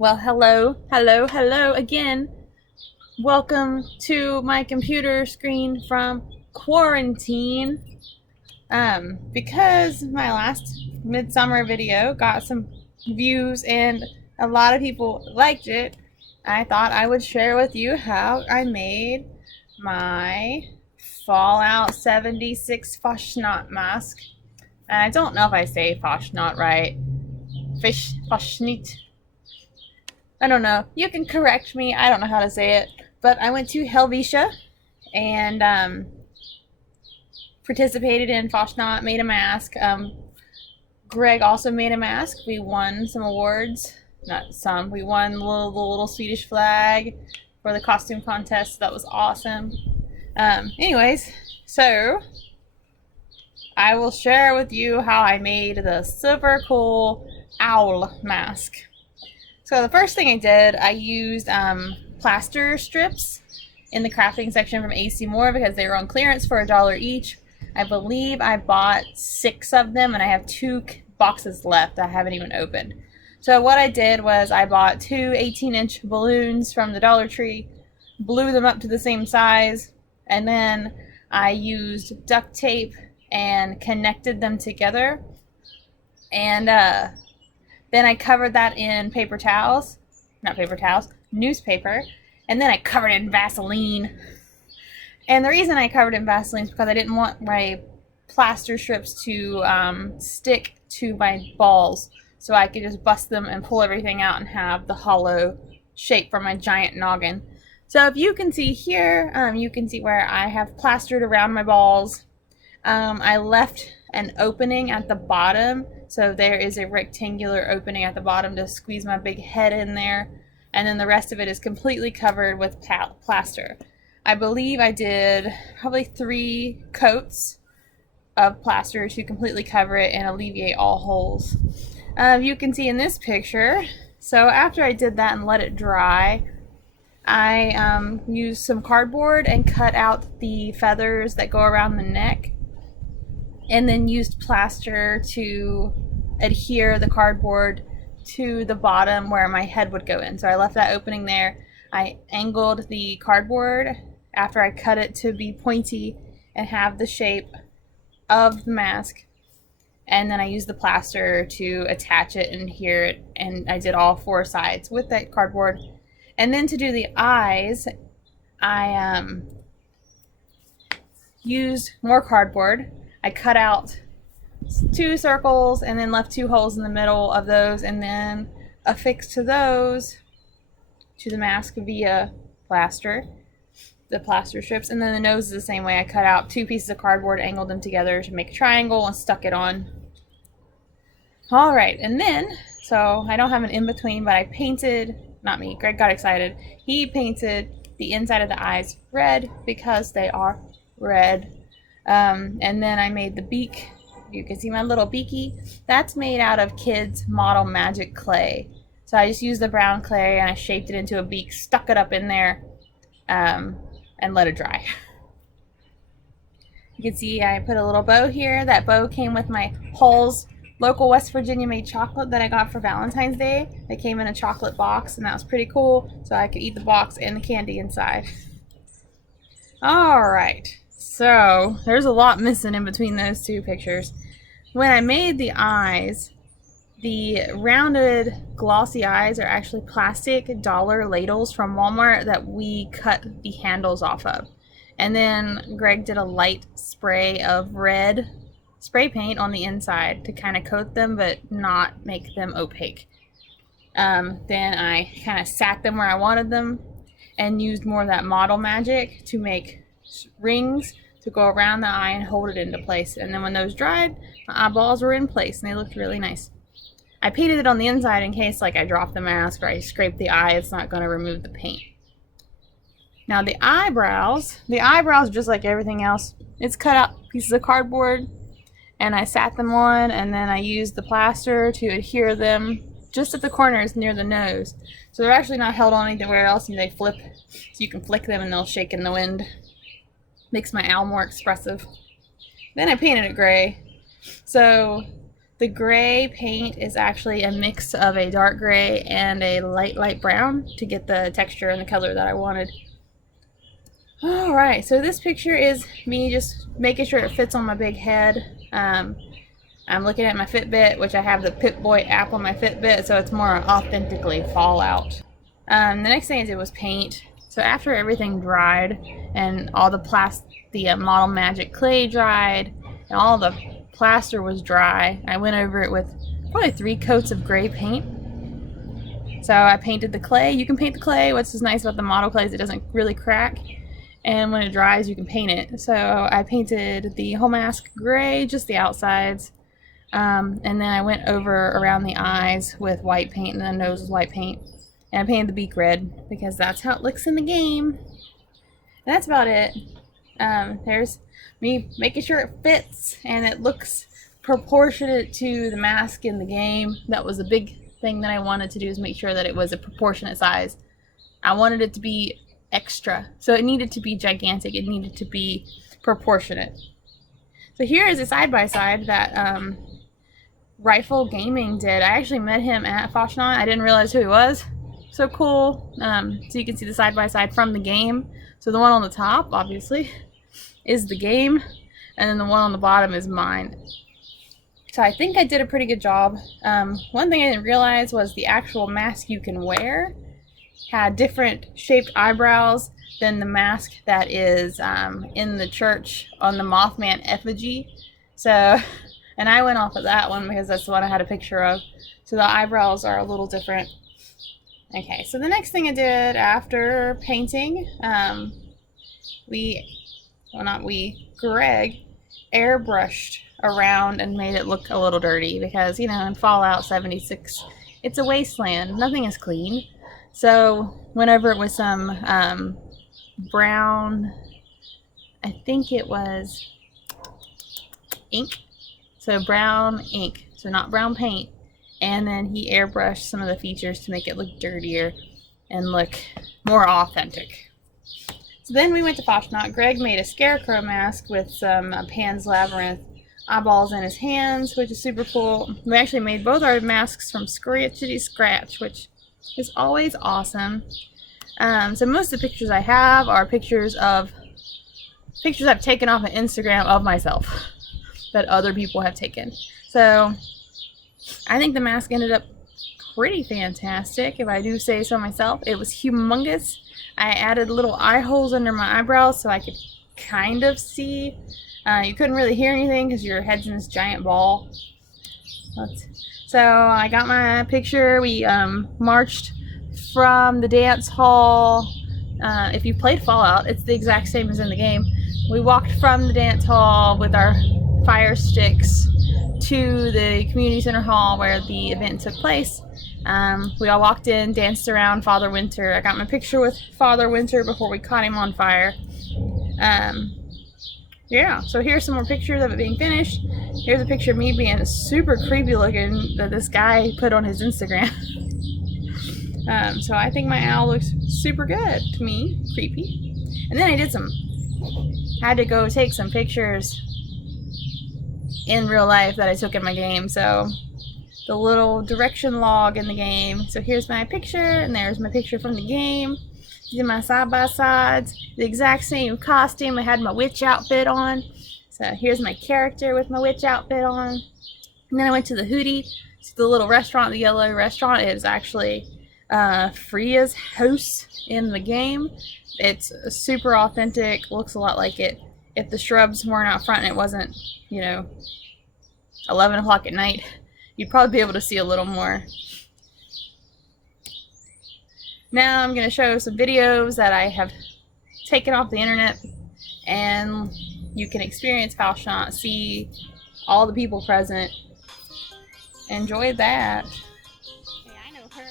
Well, hello again. Welcome to my computer screen from quarantine. Because my last midsummer video got some views and a lot of people liked it, I thought I would share with you how I made my Fallout 76 Fasnacht mask. And I don't know if I say Fasnacht right. Fasnacht. I don't know. You can correct me. I don't know how to say it. But I went to Helvetia and participated in Fasnacht, made a mask. Greg also made a mask. We won some awards. Not some. We won the little Swedish flag for the costume contest. That was awesome. Anyways, so I will share with you how I made the super cool owl mask. So the first thing I did, I used plaster strips in the crafting section from AC Moore because they were on clearance for $1 each. I believe I bought 6 of them and I have 2 boxes left that I haven't even opened. So what I did was I bought 2 18-inch balloons from the Dollar Tree, blew them up to the same size, and then I used duct tape and connected them together. And then I covered that in paper towels, not paper towels, newspaper, and then I covered it in Vaseline. And the reason I covered it in Vaseline is because I didn't want my plaster strips to stick to my balls, so I could just bust them and pull everything out and have the hollow shape for my giant noggin. So if you can see here, you can see where I have plastered around my balls. I left an opening at the bottom, so there is a rectangular opening at the bottom to squeeze my big head in there, and then the rest of it is completely covered with plaster. I believe I did probably 3 coats of plaster to completely cover it and alleviate all holes. You can see in this picture, so after I did that and let it dry, I used some cardboard and cut out the feathers that go around the neck, and then used plaster to adhere the cardboard to the bottom where my head would go in. So I left that opening there. I angled the cardboard after I cut it to be pointy and have the shape of the mask. And then I used the plaster to attach it and adhere it. And I did all 4 sides with that cardboard. And then to do the eyes, I used more cardboard. I cut out 2 circles and then left 2 holes in the middle of those, and then affixed to those to the mask via plaster, the plaster strips. And then the nose is the same way. I cut out 2 pieces of cardboard, angled them together to make a triangle, and stuck it on. Alright, and then, so I don't have an in-between, but I painted, not me, Greg got excited. He painted the inside of the eyes red because they are red. And then I made the beak. You can see my little beaky. That's made out of kids' model magic clay. So I just used the brown clay and I shaped it into a beak, stuck it up in there, and let it dry. You can see I put a little bow here. That bow came with my Halls local West Virginia made chocolate that I got for Valentine's Day. It came in a chocolate box, and that was pretty cool, so I could eat the box and the candy inside. Alright. So, there's a lot missing in between those 2 pictures. When I made the eyes, the rounded glossy eyes are actually plastic dollar ladles from Walmart that we cut the handles off of. And then Greg did a light spray of red spray paint on the inside to kind of coat them but not make them opaque. Then I kind of sat them where I wanted them and used more of that model magic to make rings to go around the eye and hold it into place. And then when those dried, my eyeballs were in place and they looked really nice. I painted it on the inside in case like I dropped the mask or I scraped the eye. It's not going to remove the paint. Now the eyebrows just like everything else, it's cut out pieces of cardboard and I sat them on, and then I used the plaster to adhere them just at the corners near the nose. So they're actually not held on anywhere else, and they flip, so you can flick them and they'll shake in the wind. Makes my owl more expressive. Then I painted it gray. So The gray paint is actually a mix of a dark gray and a light brown to get the texture and the color that I wanted. Alright, so this picture is me just making sure it fits on my big head. I'm looking at my Fitbit, which I have the Pip-Boy app on my Fitbit, so it's more authentically Fallout. The next thing I did was paint. So after everything dried and all the Model Magic clay dried and all the plaster was dry, I went over it with probably 3 coats of gray paint. So I painted the clay. You can paint the clay. What's just nice about the model clay is it doesn't really crack. And when it dries, you can paint it. So I painted the whole mask gray, just the outsides. And then I went over around the eyes with white paint, and the nose was white paint. And I painted the beak red because that's how it looks in the game. And that's about it. There's me making sure it fits and it looks proportionate to the mask in the game. That was a big thing that I wanted to do, is make sure that it was a proportionate size. I wanted it to be extra, so it needed to be gigantic. It needed to be proportionate. So here is a side-by-side that Rifle Gaming did. I actually met him at Fasnacht. I didn't realize who he was. So cool. So you can see the side-by-side from the game. So the one on the top, obviously, is the game, and then the one on the bottom is mine. So I think I did a pretty good job. One thing I didn't realize was the actual mask you can wear had different shaped eyebrows than the mask that is in the church on the Mothman effigy. So, and I went off of that one because that's the one I had a picture of. So the eyebrows are a little different. Okay, so the next thing I did after painting, Greg airbrushed around and made it look a little dirty because, you know, in Fallout 76, it's a wasteland. Nothing is clean. So went over it with some brown, I think it was ink. So brown ink, so not brown paint. And then he airbrushed some of the features to make it look dirtier and look more authentic. So then we went to Fasnacht. Greg made a scarecrow mask with some Pan's Labyrinth eyeballs in his hands, which is super cool. We actually made both our masks from scratchity scratch, which is always awesome. So most of the pictures I have are pictures I've taken off of Instagram of myself that other people have taken. So I think the mask ended up pretty fantastic, if I do say so myself. It was humongous. I added little eye holes under my eyebrows so I could kind of see. You couldn't really hear anything because your head's in this giant ball. So I got my picture. We marched from the dance hall. If you played Fallout, it's the exact same as in the game. We walked from the dance hall with our fire sticks to the community center hall where the event took place. We all walked in, danced around Father Winter. I got my picture with Father Winter before we caught him on fire. Yeah, so here's some more pictures of it being finished. Here's a picture of me being super creepy looking that this guy put on his Instagram. So I think my owl looks super good to me. Creepy. And then I had to go take some pictures in real life that I took in my game. So the little direction log in the game. So here's my picture, and there's my picture from the game. These are my side-by-sides. The exact same costume. I had my witch outfit on. So here's my character with my witch outfit on. And then I went to the Hootie. It's the little restaurant, the yellow restaurant. It is actually Freya's house in the game. It's super authentic. Looks a lot like it. If the shrubs weren't out front and it wasn't, you know, 11 o'clock at night, you'd probably be able to see a little more. Now I'm going to show some videos that I have taken off the internet, and you can experience Fasnacht, see all the people present. Enjoy that. Hey, I know her.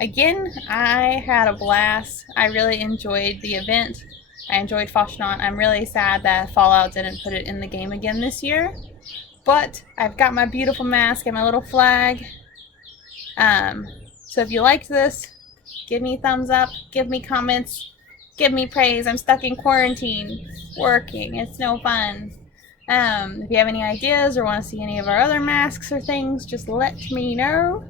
again, I had a blast. I really enjoyed the event. I enjoyed Fasnacht. I'm really sad that Fallout didn't put it in the game again this year. But I've got my beautiful mask and my little flag. So if you liked this, give me a thumbs up, give me comments, give me praise. I'm stuck in quarantine, working. It's no fun. If you have any ideas or want to see any of our other masks or things, just let me know.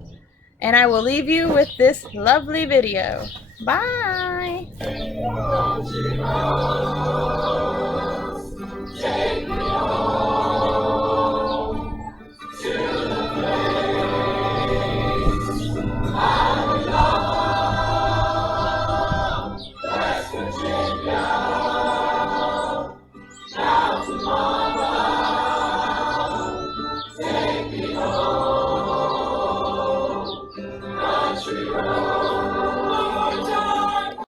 And I will leave you with this lovely video. Bye!